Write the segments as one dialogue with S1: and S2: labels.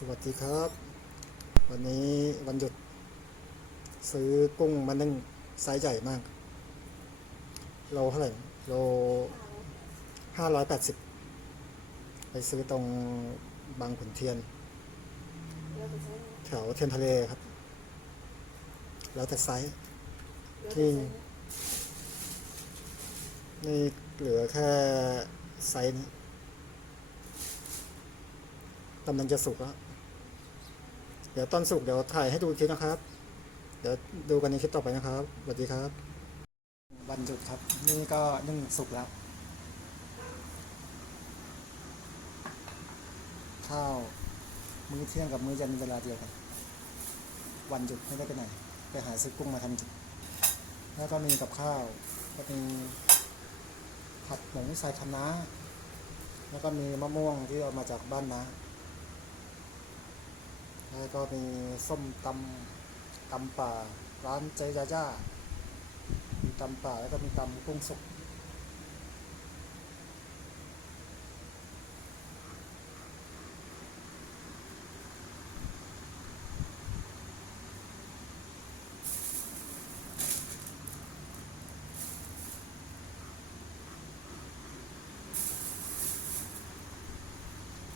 S1: สวัสดีครับ วันนี้วันหยุด ซื้อกุ้งมานึ่งไซส์ใหญ่มาก โลเท่าไหร่โลห้าร้อยแปดสิบไปซื้อตรงบางขุนเทียน แถวเทียนทะเลครับ แล้วแต่ไซส์ที่นี่เหลือแค่ไซส์นี้ กำลังจะสุกแล้ว เดี๋ยวตอนสุกเดี๋ยวถ่ายให้ดูอีกทีนะครับ เดี๋ยวดูกันในคลิปต่อไปนะครับ สวัสดีครับ วันหยุดครับ นี่ก็นึ่งสุกแล้ว ข้าวมื้อเที่ยงกับมื้อเย็นเวลาเดียวกัน วันหยุดไม่ได้ไปไหน ไปหาซื้อกุ้งมาทำกินแล้วก็มีกับข้าว ก็มีผัดหมูใส่คะน้าแล้วก็มีมะม่วงที่เอามาจากบ้านนา แล้วก็มีส้มตำตำป่า ร้านเจยาจ้ามีตำป่าแล้วก็มีตำกุ้งสุก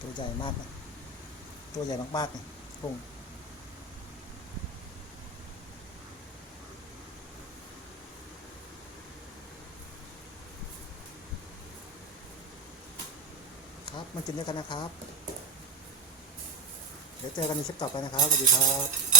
S1: ตัวใหญ่มากนะตัวใหญ่มากๆเลย กุ้งครับมากินด้วยกันนะครับ เดี๋ยวเจอกันในคลิปต่อไปนะครับ สวัสดีครับ